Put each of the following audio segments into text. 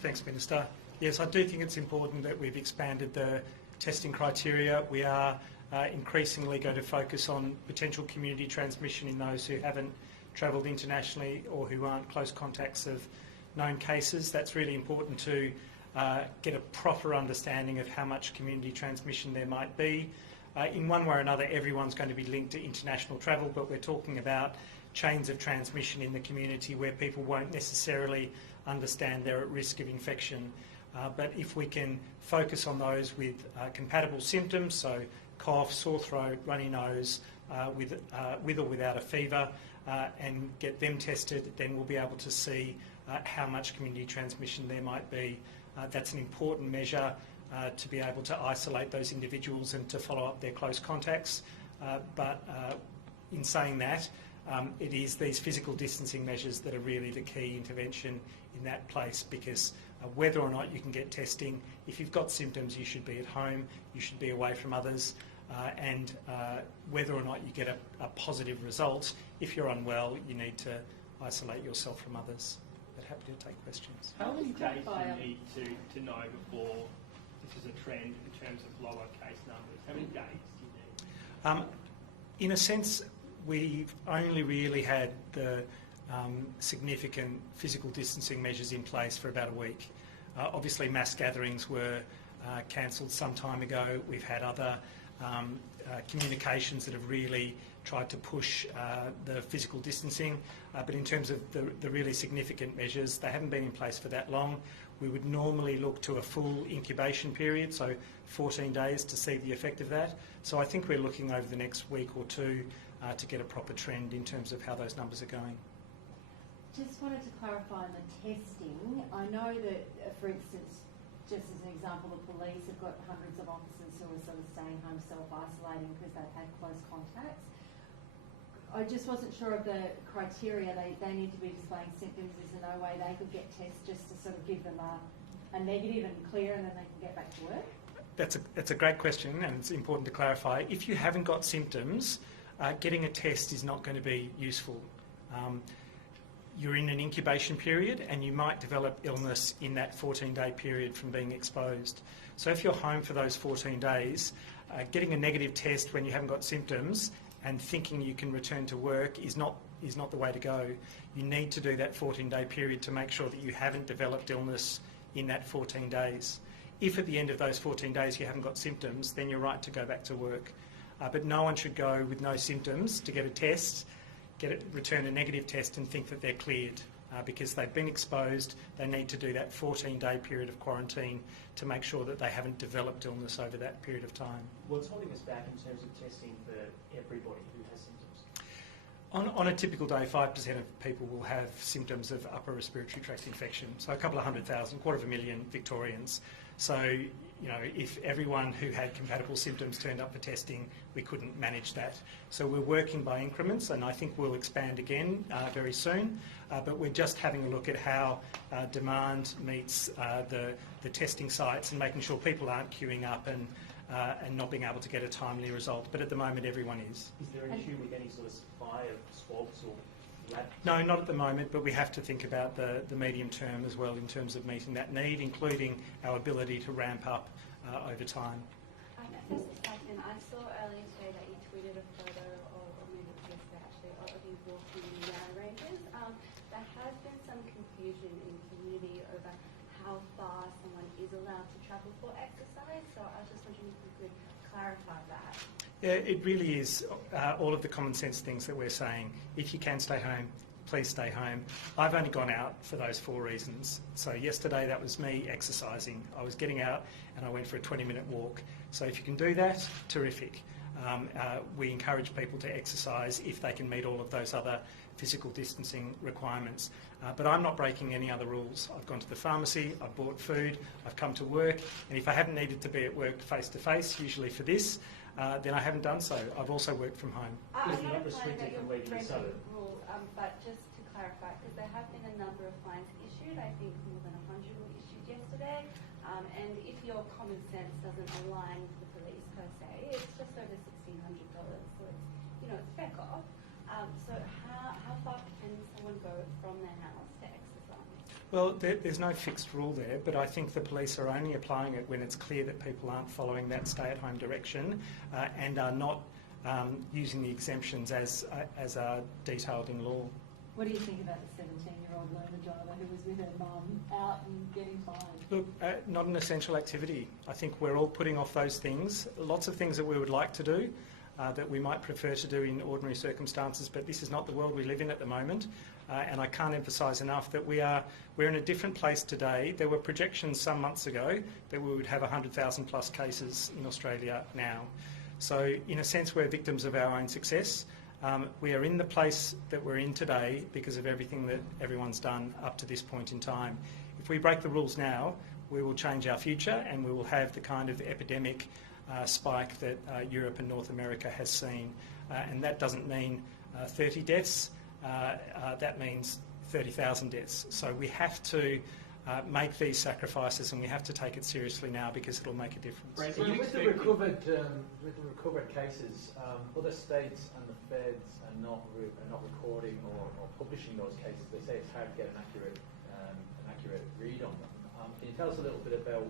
Thanks, Minister. Yes, I do think it's important that we've expanded the testing criteria. We are increasingly going to focus on potential community transmission in those who haven't travelled internationally or who aren't close contacts of known cases. That's really important to get a proper understanding of how much community transmission there might be. In one way or another, everyone's going to be linked to international travel, but we're talking about chains of transmission in the community where people won't necessarily understand they're at risk of infection. But if we can focus on those with compatible symptoms, so cough, sore throat, runny nose, with or without a fever, and get them tested, then we'll be able to see how much community transmission there might be. That's an important measure to be able to isolate those individuals and to follow up their close contacts. But in saying that, it is these physical distancing measures that are really the key intervention in that place, because whether or not you can get testing, if you've got symptoms, you should be at home, you should be away from others, and whether or not you get a positive result, if you're unwell, you need to isolate yourself from others. But happy to take questions. How many days do you need to know before this is a trend in terms of lower case numbers? How many days do you need? In a sense, we've only really had the significant physical distancing measures in place for about a week. Obviously, mass gatherings were cancelled some time ago. We've had other communications that have really tried to push the physical distancing, but in terms of the really significant measures, they haven't been in place for that long. We would normally look to a full incubation period, so 14 days to see the effect of that. So I think we're looking over the next week or two to get a proper trend in terms of how those numbers are going. Just wanted to clarify on the testing. I know that, for instance, just as an example, the police have got hundreds of officers who are sort of staying home self-isolating because they've had close contacts. I just wasn't sure of the criteria. They need to be displaying symptoms. Is there no way they could get tests just to sort of give them a negative and clear, and then they can get back to work? That's a great question, and it's important to clarify. If you haven't got symptoms, getting a test is not going to be useful. You're in an incubation period and you might develop illness in that 14-day period from being exposed. So if you're home for those 14 days, getting a negative test when you haven't got symptoms and thinking you can return to work is not the way to go. You need to do that 14-day period to make sure that you haven't developed illness in that 14 days. If at the end of those 14 days you haven't got symptoms, then you're right to go back to work. But no one should go with no symptoms to get a test, return a negative test and think that they're cleared because they've been exposed. They need to do that 14-day period of quarantine to make sure that they haven't developed illness over that period of time. What's holding us back in terms of testing for everybody who has symptoms? On a typical day, 5% of people will have symptoms of upper respiratory tract infection. So a couple of 100,000, 250,000 Victorians. So, if everyone who had compatible symptoms turned up for testing, we couldn't manage that. So we're working by increments, and I think we'll expand again very soon. But we're just having a look at how demand meets the testing sites and making sure people aren't queuing up and not being able to get a timely result. But at the moment, everyone is. Is there an issue with any sort of supply of swabs or labs? No, not at the moment, but we have to think about the medium term as well in terms of meeting that need, including our ability to ramp up over time. Just a second, I saw earlier today that you tweeted a photo or maybe posted actually of you walking in the ranges. There has been some confusion in the community over how far someone is allowed to travel for exercise, so I was just wondering if you could clarify that. Yeah, it really is all of the common sense things that we're saying. If you can stay home, please stay home. I've only gone out for those 4 reasons. So yesterday that was me exercising. I was getting out and I went for a 20-minute walk. So if you can do that, terrific. We encourage people to exercise if they can meet all of those other physical distancing requirements. But I'm not breaking any other rules. I've gone to the pharmacy, I've bought food, I've come to work, and if I haven't needed to be at work face-to-face, usually for this, then I haven't done so. I've also worked from home. I'm not restricted from leaving the suburb. But just to clarify, because there have been a number of fines issued, I think more than 100 were issued yesterday, and if your common sense doesn't align with the police per se, it's just over $1,600, so it's feck off. So how far can someone go from their house to exercise? Well, there's no fixed rule there, but I think the police are only applying it when it's clear that people aren't following that stay-at-home direction and are not using the exemptions as are detailed in law. What do you think about the 17-year-old learner driver who was with her mum out and getting fined? Look, not an essential activity. I think we're all putting off those things. Lots of things that we would like to do that we might prefer to do in ordinary circumstances, but this is not the world we live in at the moment. And I can't emphasise enough that we're in a different place today. There were projections some months ago that we would have 100,000 plus cases in Australia now. So in a sense, we're victims of our own success. We are in the place that we're in today because of everything that everyone's done up to this point in time. If we break the rules now, we will change our future and we will have the kind of epidemic spike that Europe and North America has seen. And that doesn't mean 30 deaths, that means 30,000 deaths. So we have to make these sacrifices and we have to take it seriously now because it'll make a difference. Brent, So are you with the recovered cases, other states and the feds are not recording or publishing those cases. They say it's hard to get an accurate read on them. Can you tell us a little bit about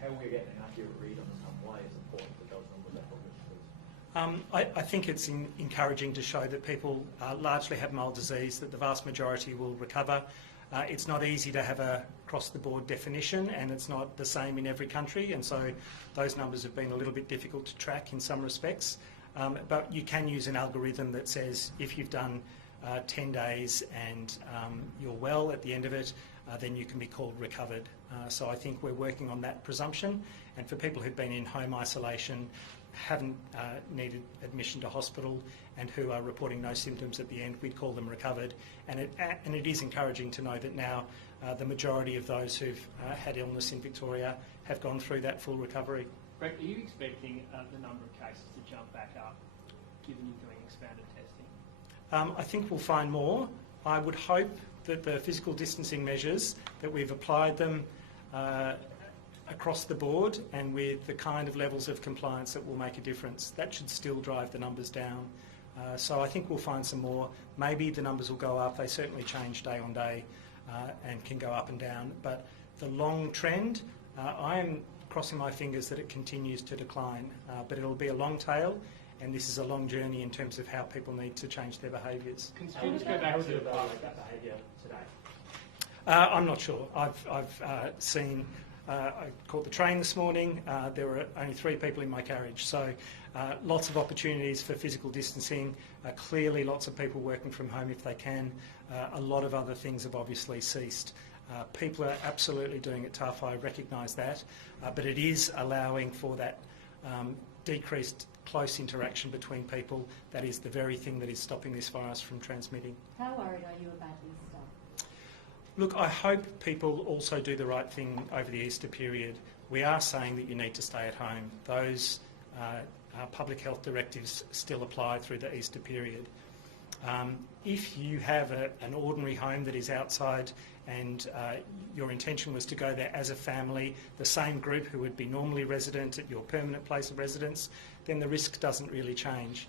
how we're getting an accurate read on them and why it's important that those numbers are published, please? I think it's encouraging to show that people largely have mild disease, that the vast majority will recover. It's not easy to have a across-the-board definition and it's not the same in every country, and so those numbers have been a little bit difficult to track in some respects. But you can use an algorithm that says if you've done 10 days and you're well at the end of it, then you can be called recovered. So I think we're working on that presumption, and for people who've been in home isolation, haven't needed admission to hospital and who are reporting no symptoms at the end, we'd call them recovered. And it is encouraging to know that now the majority of those who've had illness in Victoria have gone through that full recovery. Brent, are you expecting the number of cases to jump back up given you're doing expanded testing? I think we'll find more. I would hope that the physical distancing measures, that we've applied them across the board and with the kind of levels of compliance that will make a difference. That should still drive the numbers down. So I think we'll find some more. Maybe the numbers will go up. They certainly change day on day and can go up and down. But the long trend, I am crossing my fingers that it continues to decline. But it'll be a long tail, and this is a long journey in terms of how people need to change their behaviours. Can students go back to the evaluate that behaviour today? I'm not sure. I've seen, I caught the train this morning, there were only 3 people in my carriage, so lots of opportunities for physical distancing, clearly lots of people working from home if they can, a lot of other things have obviously ceased. People are absolutely doing it tough, I recognise that, but it is allowing for that decreased close interaction between people. That is the very thing that is stopping this virus from transmitting. How worried are you about Easter? Look, I hope people also do the right thing over the Easter period. We are saying that you need to stay at home. Those public health directives still apply through the Easter period. If you have an ordinary home that is outside and your intention was to go there as a family, the same group who would be normally resident at your permanent place of residence, then the risk doesn't really change.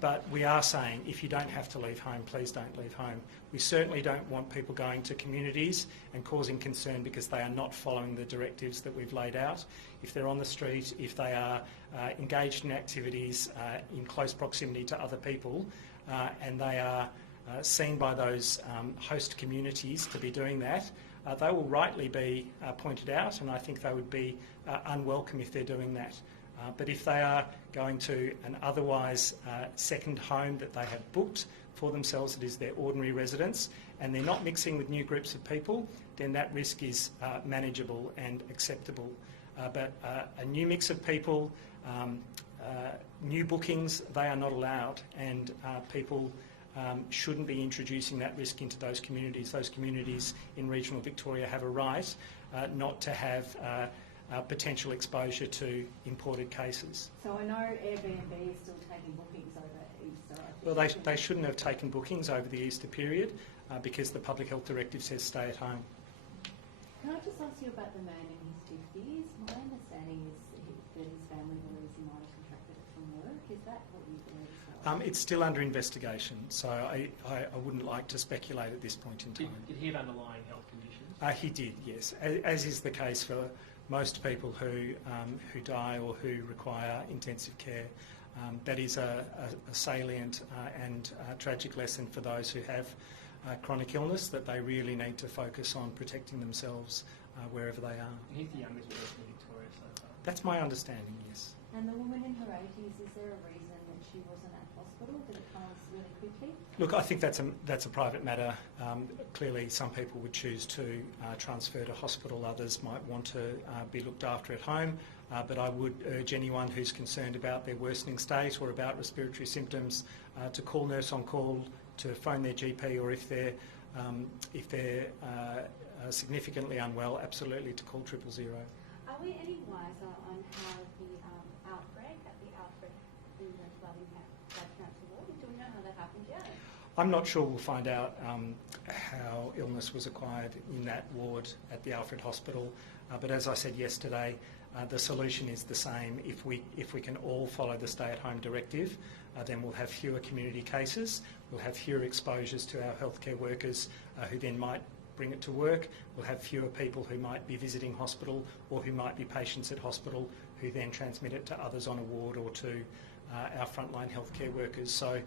But we are saying if you don't have to leave home, please don't leave home. We certainly don't want people going to communities and causing concern because they are not following the directives that we've laid out. If they're on the street, if they are engaged in activities in close proximity to other people, and they are seen by those host communities to be doing that, they will rightly be pointed out, and I think they would be unwelcome if they're doing that. But if they are going to an otherwise second home that they have booked for themselves, that is their ordinary residence, and they're not mixing with new groups of people, then that risk is manageable and acceptable. But a new mix of people, new bookings, they are not allowed, and people shouldn't be introducing that risk into those communities. Those communities in regional Victoria have a right not to have potential exposure to imported cases. So I know Airbnb is still taking bookings over Easter. Well, they shouldn't have taken bookings over the Easter period because the public health directive says stay at home. Can I just ask you about the man in his 50s? My understanding is that his family believes he might have contracted it from work. Is that what you believe as well? It's still under investigation, so I wouldn't like to speculate at this point in time. Did he have underlying health conditions? He did, yes, as is the case for most people who die or who require intensive care. That is a salient and tragic lesson for those who have chronic illness, that they really need to focus on protecting themselves wherever they are. He's the youngest person in Victoria so far. That's my understanding, yes. And the woman in her 80s, is there a reason that she wasn't at hospital? Did it come really quickly? Look, I think that's a private matter. Clearly, some people would choose to transfer to hospital. Others might want to be looked after at home. But I would urge anyone who's concerned about their worsening state or about respiratory symptoms to call Nurse on Call, to phone their GP, or if they're significantly unwell, absolutely to call 000. Are we any wiser on how the outbreak at the Alfred Blood Cancer Ward? Do we know how that happened yet? I'm not sure we'll find out how illness was acquired in that ward at the Alfred Hospital, but as I said yesterday, the solution is the same. If we can all follow the stay-at-home directive, then we'll have fewer community cases, we'll have fewer exposures to our healthcare workers who then might bring it to work, we'll have fewer people who might be visiting hospital or who might be patients at hospital who then transmit it to others on a ward or to our frontline healthcare workers. So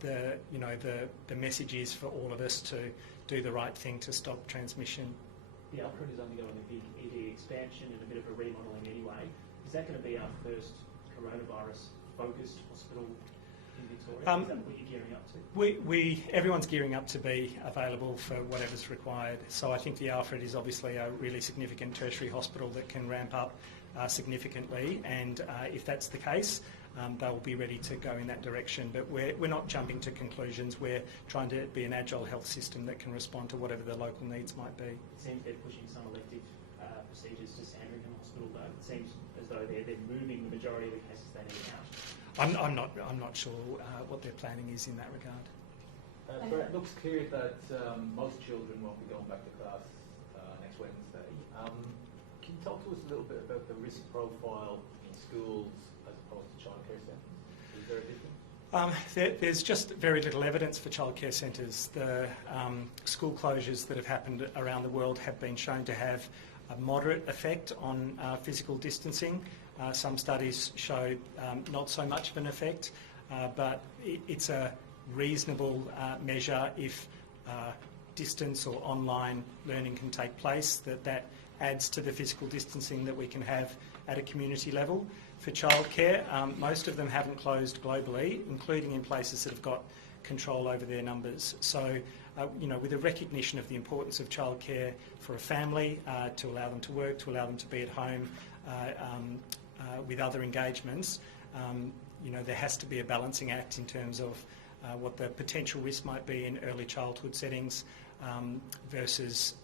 the message is for all of us to do the right thing to stop transmission. The Alfred is undergoing a big ED expansion and a bit of a remodelling anyway. Is that going to be our first coronavirus-focused hospital in Victoria? Is that what you're gearing up to? Everyone's gearing up to be available for whatever's required. So I think the Alfred is obviously a really significant tertiary hospital that can ramp up significantly, and if that's the case, they'll be ready to go in that direction. But we're not jumping to conclusions. We're trying to be an agile health system that can respond to whatever the local needs might be. It seems they're pushing some elective procedures to Sandringham Hospital, though. It seems as though they're moving the majority of the cases they need out. I'm not sure what their planning is in that regard. But it looks clear that most children won't be going back to class next Wednesday. Can you talk to us a little bit about the risk profile in schools as opposed to childcare centres? Is there a difference? There's just very little evidence for childcare centres. The school closures that have happened around the world have been shown to have a moderate effect on physical distancing. Some studies show not so much of an effect, but it's a reasonable measure if distance or online learning can take place, that adds to the physical distancing that we can have at a community level. For childcare, most of them haven't closed globally, including in places that have got control over their numbers. So, with a recognition of the importance of childcare for a family, to allow them to work, to allow them to be at home with other engagements, there has to be a balancing act in terms of what the potential risk might be in early childhood settings versus,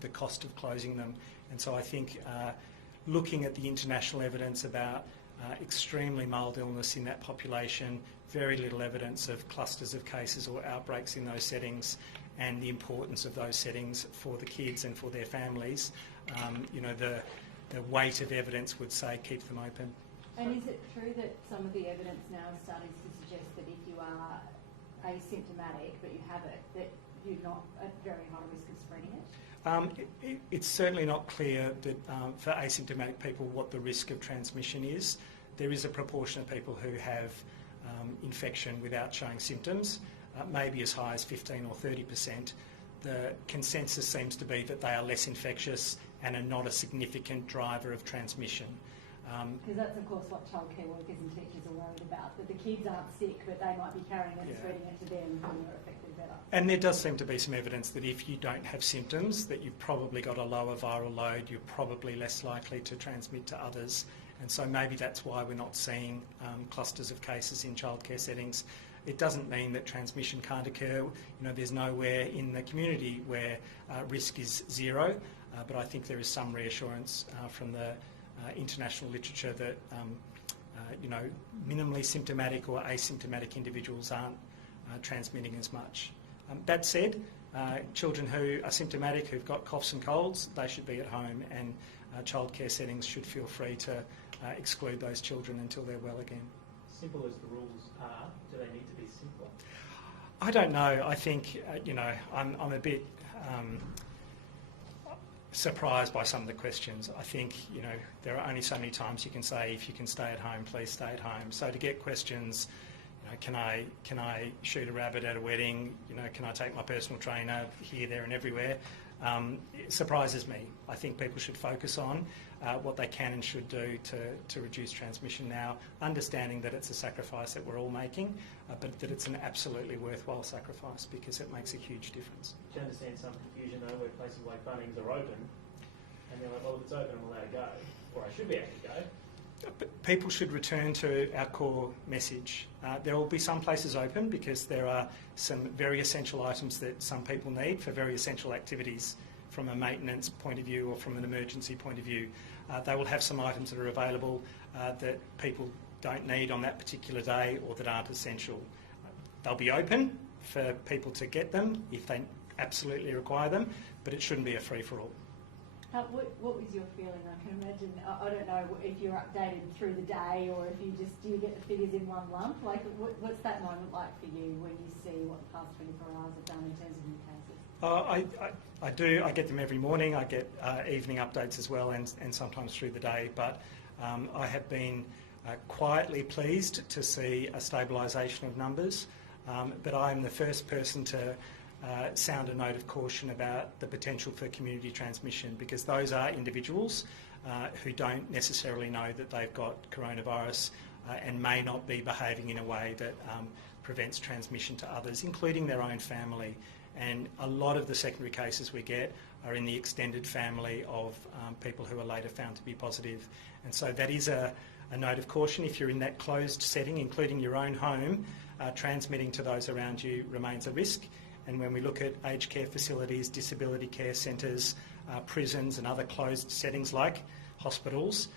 the cost of closing them. And so I think looking at the international evidence about extremely mild illness in that population, very little evidence of clusters of cases or outbreaks in those settings, and the importance of those settings for the kids and for their families, the weight of evidence would say keep them open. And is it true that some of the evidence now is starting to suggest that if you are asymptomatic but you have it, that you're not at very high risk of spreading it? It's certainly not clear that for asymptomatic people what the risk of transmission is. There is a proportion of people who have infection without showing symptoms, maybe as high as 15 or 30%. The consensus seems to be that they are less infectious and are not a significant driver of transmission. Because that's, of course, what childcare workers and teachers are worried about, that the kids aren't sick, but they might be carrying it and spreading it to them, and they're affected better. And there does seem to be some evidence that if you don't have symptoms, that you've probably got a lower viral load, you're probably less likely to transmit to others. And so maybe that's why we're not seeing clusters of cases in childcare settings. It doesn't mean that transmission can't occur. There's nowhere in the community where risk is zero, but I think there is some reassurance from the international literature that minimally symptomatic or asymptomatic individuals aren't transmitting as much. That said, children who are symptomatic, who've got coughs and colds, they should be at home, and childcare settings should feel free to exclude those children until they're well again. Simple as the rules are, do they need to be simpler? I don't know. I think, I'm a bit surprised by some of the questions. I think, you know, there are only so many times you can say, if you can stay at home, please stay at home. So to get questions, you know, can I shoot a rabbit at a wedding? You know, can I take my personal trainer here, there and everywhere? It surprises me. I think people should focus on what they can and should do to reduce transmission now, understanding that it's a sacrifice that we're all making, but that it's an absolutely worthwhile sacrifice because it makes a huge difference. Do you understand some confusion though where places like Bunnings are open and they're like, well, if it's open, I'm allowed to go, or I should be able to go? But people should return to our core message. There will be some places open because there are some very essential items that some people need for very essential activities from a maintenance point of view or from an emergency point of view. They will have some items that are available that people don't need on that particular day or that aren't essential. They'll be open for people to get them if they absolutely require them, but it shouldn't be a free-for-all. What was your feeling? I can imagine, I don't know if you're updated through the day or if you do you get the figures in one lump? Like, what's that moment like for you when you see what the past 24 hours have done in terms of new cases? I do. I get them every morning. I get evening updates as well and sometimes through the day. But I have been quietly pleased to see a stabilisation of numbers. But I'm the first person to sound a note of caution about the potential for community transmission because those are individuals who don't necessarily know that they've got coronavirus and may not be behaving in a way that prevents transmission to others, including their own family. And a lot of the secondary cases we get are in the extended family of people who are later found to be positive. And so that is a note of caution. If you're in that closed setting, including your own home, transmitting to those around you remains a risk. And when we look at aged care facilities, disability care centres, prisons and other closed settings like hospitals,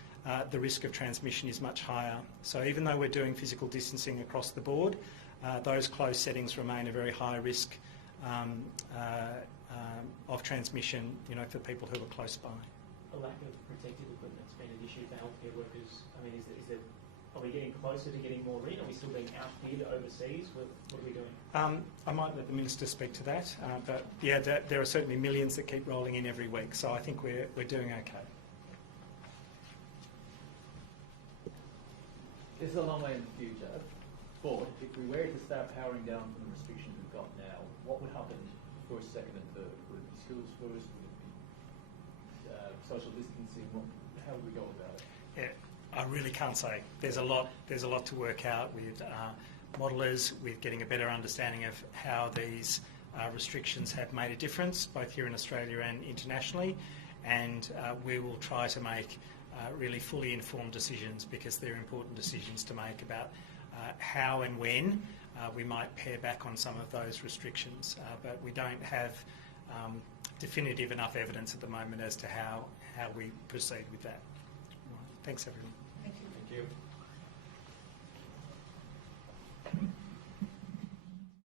the risk of transmission is much higher. So even though we're doing physical distancing across the board, those closed settings remain a very high risk of transmission, you know, for people who are close by. A lack of protective equipment's been an issue for healthcare workers. I mean, are we getting closer to getting more in? Are we still being outbid overseas? What are we doing? I might let the Minister speak to that, but yeah, there are certainly millions that keep rolling in every week, so I think we're doing okay. This is a long way in the future, but if we were to start powering down from the restrictions we've got now, what would happen first, second and third? Would it be schools first? Would it be social distancing? How would we go about it? Yeah, I really can't say. There's a lot to work out with modellers, with getting a better understanding of how these restrictions have made a difference, both here in Australia and internationally, and we will try to make really fully informed decisions because they're important decisions to make about how and when we might pare back on some of those restrictions, but we don't have definitive enough evidence at the moment as to how we proceed with that. Right. Thanks, everyone. Thank you.